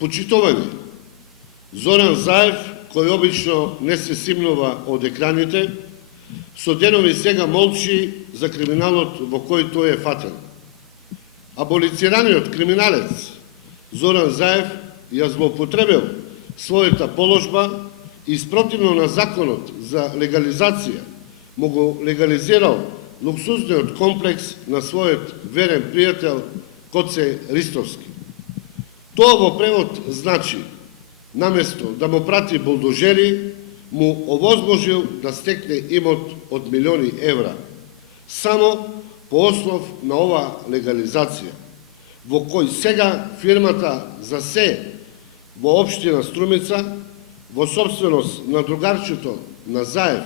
Почитувани, Зоран Заев, кој обично не се симнува од екраните, со денови сега молчи за криминалот во кој тој е фатен. Аболицираниот криминалец Зоран Заев ја злоупотребил својата положба и спротивно на законот за легализација му го легализирал луксузниот комплекс на својот верен пријател Коце Ристовски. Тоа во превод значи, наместо да му прати булдожери, му овозможил да стекне имот од милиони евра, само по основ на ова легализација, во кој сега фирмата за се во општина Струмица, во собственост на другарчето на Заев,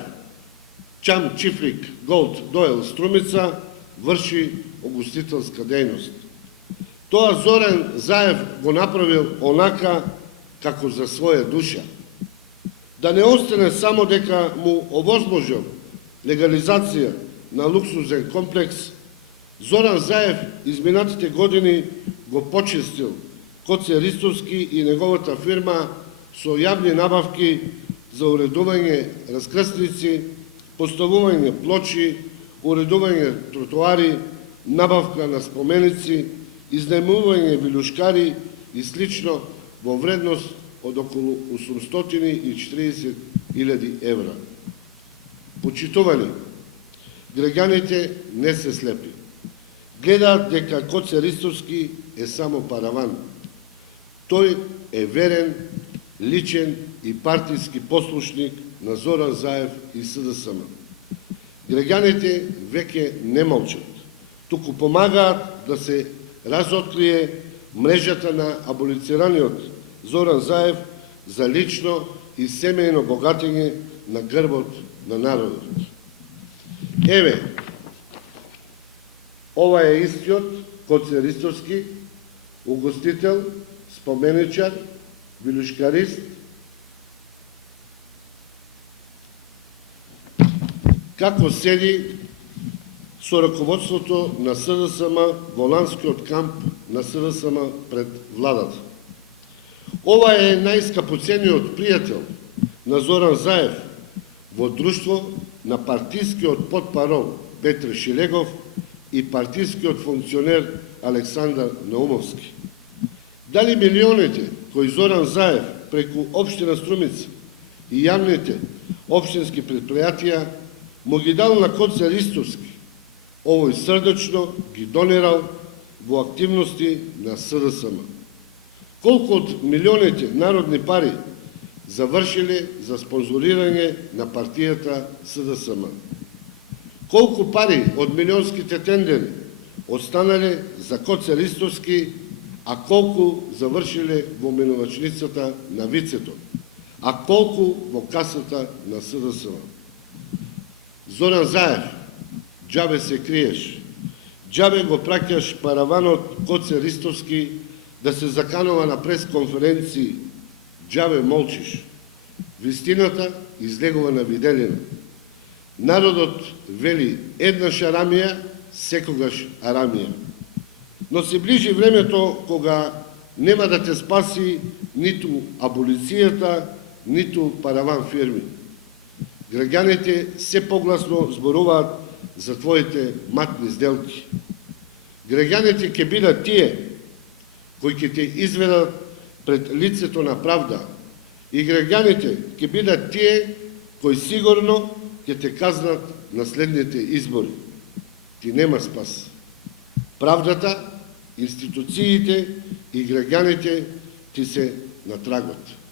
Чам Чифлик Голд Дойл Струмица, врши огустителска дејност. Тоа Зоран Заев го направил онака како за своја душа. Да не остане само дека му овозможил легализација на луксузен комплекс, Зоран Заев изминатите години го почестил Коце Ристовски и неговата фирма со јавни набавки за уредување раскрстници, поставување плочи, уредување тротоари, набавка на споменици, изнајмување вилушкари и слично во вредност од околу 840.000 евра. Почитувани, граѓаните не се слепи. Гледаат дека Коце Ристовски е само параван. Тој е верен, личен и партиски послушник на Зоран Заев и СДСМ. Граѓаните веќе не молчат, туку помагаат да се разоткрие мрежата на аболицираниот Зоран Заев за лично и семејно богатење на грбот на народот. Еве, ова е истиот Коце Ристовски, угостител, споменичар, вилушкарист, како седи со раководството на СДСМ во ланскиот камп на СДСМ пред владата. Ова е најскапоцениот пријател на Зоран Заев во друштво на партискиот потпарол Петре Шилегов и партискиот функционер Александар Наумовски. Дали милионите кои Зоран Заев преку општина Струмица и јавните општински предпријатија му ги дал на Коце Ристовски, овој срдечно ги донирал во активности на СДСМ. Колку од милионите народни пари завршиле за спонзорирање на партијата СДСМ? Колку пари од милионските тендери останале за Коце Ристовски, а колку завршиле во менувачницата на Вицето, а колку во касата на СДСМ? Зоран Заев, џабе се криеш, џабе го праќаш параванот Коце Ристовски да се заканува на пресконференции, џабе молчиш. Вистината излегува на виделина. Народот вели еднаш арамија, секогаш арамија. Но се ближи времето кога нема да те спаси ниту аболицијата, ниту параван фирми. Граѓаните се погласно зборуваат за твоите матни сделки. Граѓаните ќе бидат тие кои ќе те изведат пред лицето на правда и граѓаните ќе бидат тие кои сигурно ќе те казнат на следните избори. Ти нема спас. Правдата, институциите и граѓаните ти се на трагот.